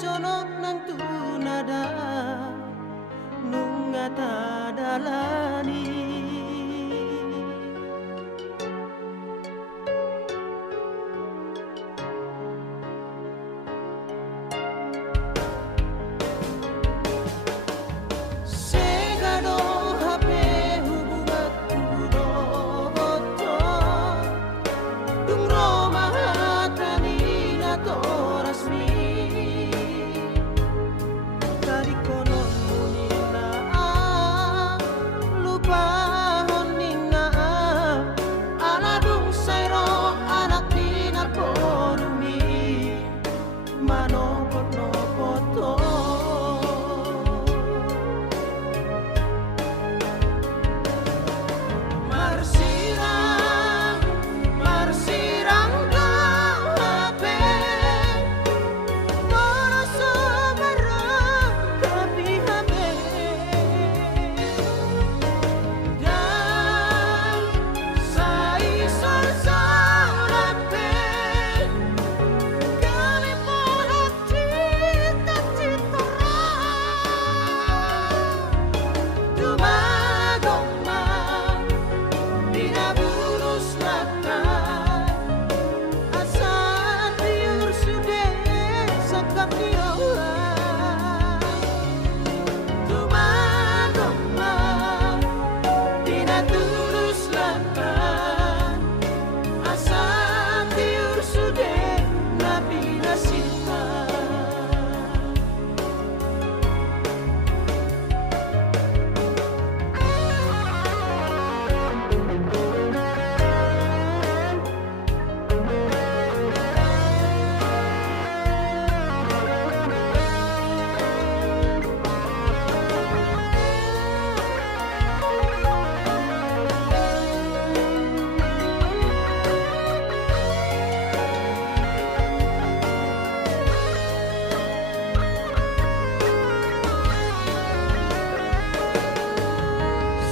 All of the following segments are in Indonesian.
jonok nang tunada nungata dalani segado HP hubungan kuroto dung Roma hatani na to rasmi dari konon munina lupa honina aladung sayro anak dinar porumi manopot nopoto marsirang gape para sobarang kapi-hape dan sa isol sarape kami polat cita-cita dumagoma Dinaburus lakan asan tiur sude sakap diawan Tumagoma Dinaturus lakan asan tiur sude nabi nasita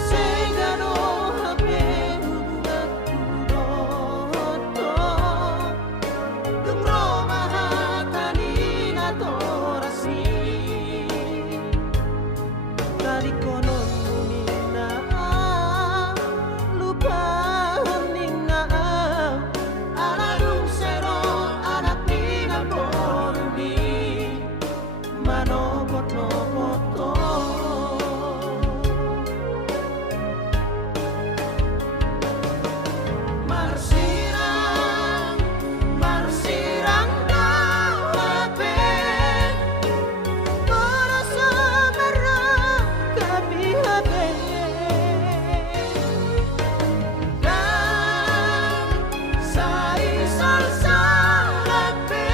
segado HP hubungan kuroto dung Roma hatani na to rasmi dari konon munina lupa honina aladung sero anak dinar porumi manopot nopoto marsirang gape para sobarang kapi-hape dan sa isol sarape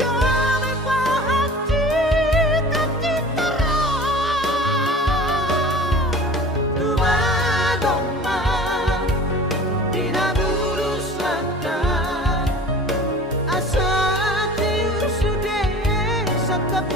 kami pahat cita-cita dumagoma Dinaburus lakan asa tiur sude sakap